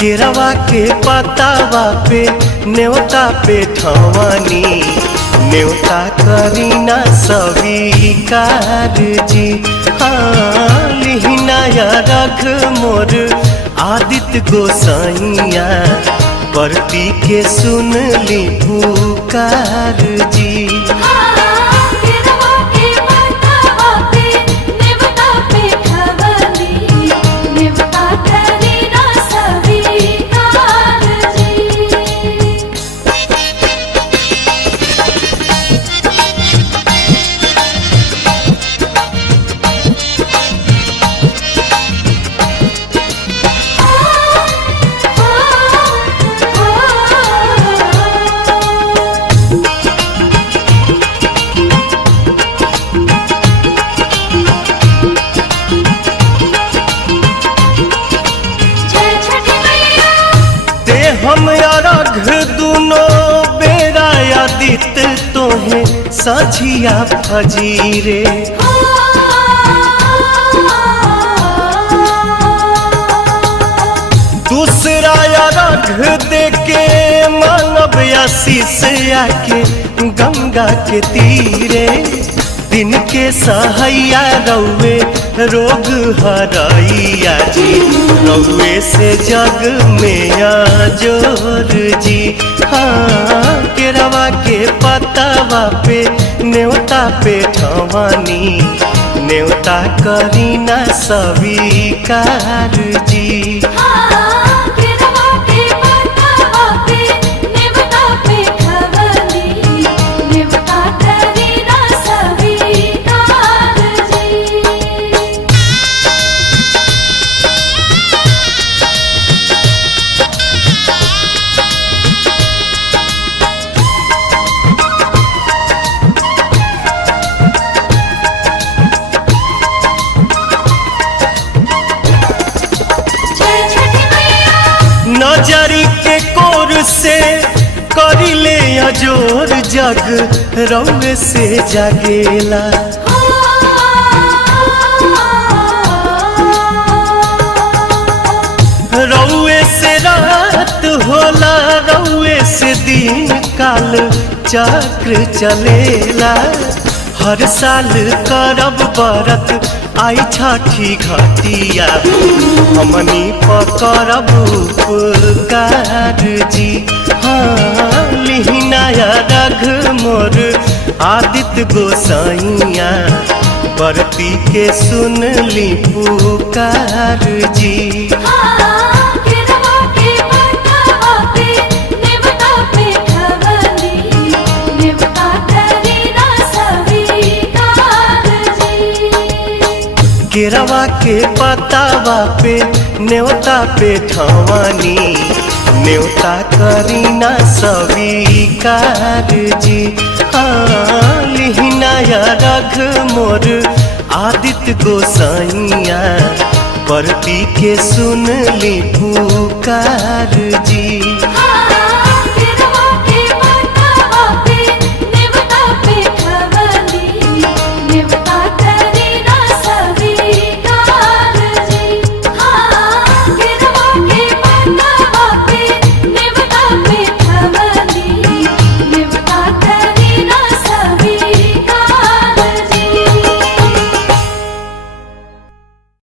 केरवा के पतावा पे न्योता पे ठवानी न्योता करीना स्वीकार जी। हाँ लिहिनाया रख मोर आदित्य गोसाइया परती के सुन ली पुकार जी। हम अरघ दुनो बेरा आदित्य तोहे साझिया फजीरे। दूसरा अरघ देके मानव आशीष आके गंगा के तीरे। दिन के सहैया रौवे रोग हरैया जी रौवे से जग में जोर जी। हाँ केरवा के पतावा पे न्योता पे ठवानी न्योता करीना स्वीकार जी। नजरी के कोर से करिले अजोर जग रौवे से जागेला। रौवे से रात होला रौवे से दिन काल चक्र चलेला। हर साल करब बरत आई छठी घटिया हमनी पकड़ब उपकार जी। हाँ लिहिनाया रघ मोर आदित्य गोसाइया बरती के सुन ली पुकार जी। केरवा के पतावा पे न्योता पे ठवानी न्योता करीना स्वीकार जी। हाँ लिहिनाया रघ मोर आदित्य गोसाइया परती के सुन ली पुकार जी।